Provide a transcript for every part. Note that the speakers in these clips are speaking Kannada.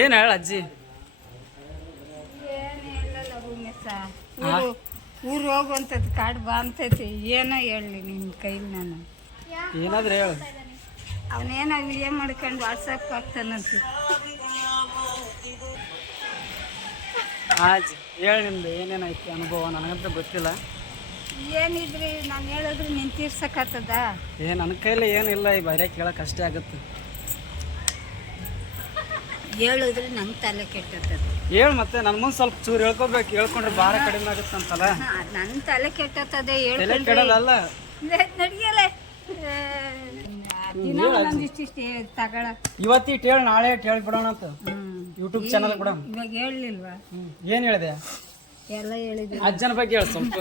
ಏನು ಹೇಳ ಅಜ್ಜಿ? ಏನು ಊರು ಹೋಗುವಂಥದ್ದು ಕಾಡು ಬಾ ಅಂತೈತಿ. ಏನೋ ಹೇಳಿ ನಿಮ್ಮ ಕೈಲಿ ನಾನು. ಏನಾದ್ರು ಹೇಳು. ಅವನೇನೋ ವಿಡಿಯೋ ಮಾಡ್ಕೊಂಡು ವಾಟ್ಸಪ್ ಹಾಕ್ತಾನಂತ. ಆಜ್ ಹೇಳಿ ನಿಮ್ದು ಏನೇನಾಯ್ತು ಅನುಭವ? ನನಗಂತೂ ಗೊತ್ತಿಲ್ಲ. ಏನಿದ್ರಿ? ನಾನು ಹೇಳಿದ್ರೆ ನೀನು ತೀರ್ಸಕ್ಕಾಗ್ತದ ಏ ನನ್ನ ಕೈಲಿ ಏನಿಲ್ಲ ಈ ಬರೀ ಕೇಳಕ್ಕೆ ಅಷ್ಟೇ ಆಗುತ್ತೆ. ಹೇಳಿದ್ರೆ ನಂಗೆ ತಲೆ ಕೆಟ್ಟದ ಹೇಳು ಮತ್ತೆ ನನ್ನ ಮುಂದೆ ಸ್ವಲ್ಪ ಚೂರು ಹೇಳ್ಕೊಬೇಕು. ಹೇಳ್ಕೊಂಡ್ರೆ ಭಾರ ಕಡಿಮೆ ಆಗುತ್ತೆ ಅಂತಲ್ಲ? ನನ್ನ ತಲೆ ಕೆಟ್ಟತ್ತದೆ ತಲೆ ಕೆಡೋದಲ್ಲ? ನಡಿಯಲ್ಲ ದಿನ ಒಂದೊಂದಿಷ್ಟಿಷ್ಟು ತಗೊಳ. ಇವತ್ತಿಟ್ಟು ಹೇಳಿ ನಾಳೆ ಹೇಳಿ ಬಿಡೋಣ ಅಂತ. ಯೂಟ್ಯೂಬ್ ಚಾನಲ್ ಕೂಡ. ಇವಾಗ ಹೇಳಲಿಲ್ವಾ? ಏನು ಹೇಳಿದೆ? ಎಲ್ಲ ಹೇಳಿದೆ ಅಜ್ಜನ ಬಗ್ಗೆ ಹೇಳು ಸ್ವಲ್ಪ.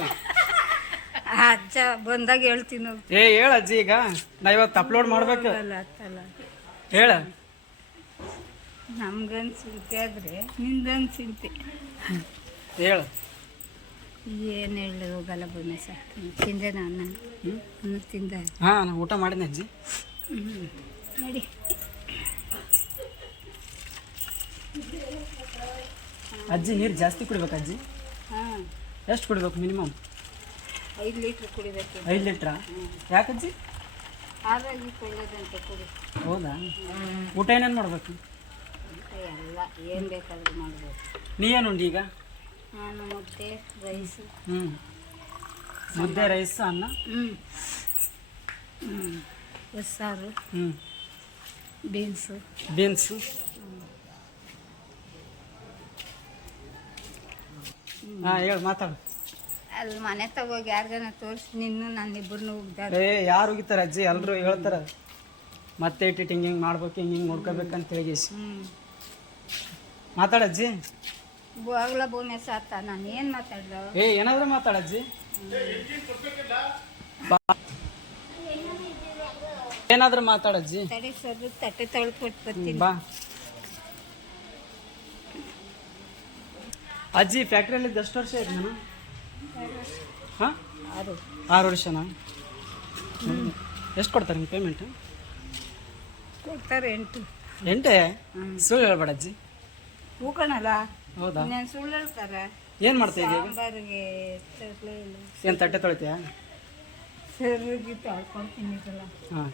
ಅಜ್ಜ ಬಂದಾಗ ಹೇಳ್ತೀನಿ. ಏ ಹೇಳು ಅಜ್ಜಿ ಈಗ. ನಾ ಇವತ್ತು ಅಪ್ಲೋಡ್ ಮಾಡ್ಬೇಕು. ಅಲ್ಲ ಹೇಳ. ನಮ್ಗನ್ ಚಿಂತೆ ಆದರೆ ನಿಂದನ್ ಚಿಂತೆ ಹೇಳು. ಏನು ಹೇಳಿ ಹೋಗಲ್ಲ ಬನ್ನಿ ಸರ್. ತಿಂದೆ ನಾನು ಹ್ಞೂ ತಿಂದೆ. ಹಾಂ ನಾನು ಊಟ ಮಾಡಿದ್ನೆ ಅಜ್ಜಿ. ಹ್ಞೂ ನಡಿ. ಅಜ್ಜಿ ನೀರು ಜಾಸ್ತಿ ಕುಡಿಬೇಕು ಅಜ್ಜಿ. ಹಾಂ. ಎಷ್ಟು ಕುಡಿಬೇಕು ಮಿನಿಮಮ್? ಐದು ಲೀಟ್ರ್ ಕುಡಿಬೇಕು. ಐದು ಲೀಟ್ರಾ? ಯಾಕಜ್ಜಿ? ಆರೋಗ್ಯಕ್ಕೆ ಒಳ್ಳೇದಂತೆ ಕುಡಿ. ಹೌದಾ? ಊಟ ಏನೇನು ಮಾಡಬೇಕು? ಎಲ್ಲ ಏನು ಬೇಕಾದ್ರೂ ಮಾಡ್ಬೋದು. ನೀ ಏನು ಉಂಡಿ ಈಗ? ನಾನು ಮುದ್ದೆ ರೈಸು ಹ್ಞೂ ಮುದ್ದೆ ರೈಸ್ ಅನ್ನ? ಹ್ಞೂ ಹ್ಞೂ ಉಸ್ಸಾರು ಹ್ಞೂ ಬೀನ್ಸು. ಬೀನ್ಸು? ಹಾಂ ಹೇಳು ಮಾತಾಡು. ಅಲ್ಲಿ ಮನೆ ತಗೋಗಿ ಯಾರಿಗಾನ ತೋರಿಸಿ ನಿನ್ನ ನನ್ನ ಇಬ್ಬರನ್ನು ಹೋಗ್ದಾರ. ಏ ಯಾರು ಹೋಗಿತಾರೆ ಅಜ್ಜಿ? ಎಲ್ಲರೂ ಹೇಳ್ತಾರೆ. ಮತ್ತೆ ಇಟ್ಟಿಟ್ಟು ಹಿಂಗೆ ಹಿಂಗೆ ಮಾಡ್ಬೇಕು ಹಿಂಗೆ ಹಿಂಗೆ ನೋಡ್ಕೋಬೇಕಂತ ಹೇಳಿ ಹ್ಞೂ ಮಾತಾಡಜ್ಜಿ? ಹೋಗ್ಲ ಭೂಮಿ ಸಾತ ನಾನು ಏನು ಮಾತಾಡ್ದ? ಏ ಏನಾದರೂ ಮಾತಾಡಜ್ಜಿ? ಏನಾದರೂ ಮಾತಾಡಜ್ಜಿ? ತಡೆ ಸರ್ ತಟ್ಟೆ ತೊಳ್ಕೊಟ್ಟು ಬರ್ತೀನಿ. ಬಾ. ಅಜ್ಜಿ ಫ್ಯಾಕ್ಟ್ರಿಯಲ್ಲಿ ಎಷ್ಟು ವರ್ಷ ಆಯ್ತು ನಾನು ಹಾಂ? ಆರು. ಆರು ವರ್ಷನಾ? ಎಷ್ಟು ಕೊಡ್ತಾರೆ ನಿಮ್ಮ ಪೇಮೆಂಟ್ ಕೊಡ್ತಾರೆ ಎಂಟು. ಎಂಟೇ? ಸುಳ್ಳು ಹೇಳ್ಬೇಡ ಅಜ್ಜಿ. ಹೂಕಣಲ್ಲ ಹೌದಾ? ನಾನು ಸುಳ್ಳು ಹೇಳ್ತಾರೆ? ಏನು ಮಾಡ್ತಾ ಇದೀಯ? ಸಾಂಬಾರಿಗೆ ಇಲ್ಲ. ಏನು ತಟ್ಟೆ ತೊಳಿತೀಯಾ? ಸರಿ ತೊಳ್ಕೊಂಡು ತಿನ್ನಿಸಲ್ಲ ಹಾಂ